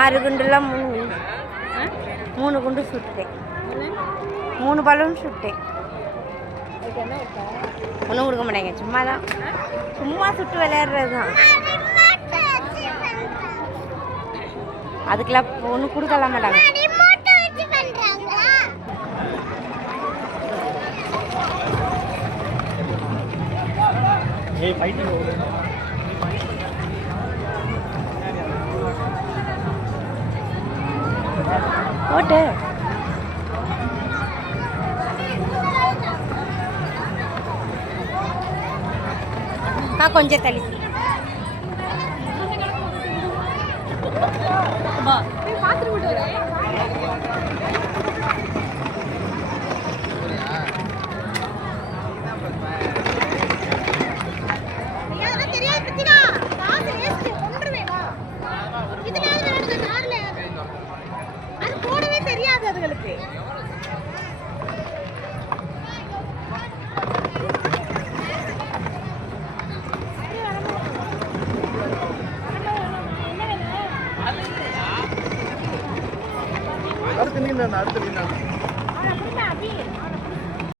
ஆறு குண்டுலாம் மூணு குண்டு சுட்டேன். 3 பலூன் சுட்டேன். ஒன்றும் கொடுக்க மாட்டேங்க. சும்மா சுட்டு விளையாடுறது தான். அதுக்கெல்லாம் ஒன்றும் கொடுக்கலாம் மாட்டாங்க. ஓட்டு கொஞ்சம் தள்ளி அதுகளுக்கு அடுத்து நீ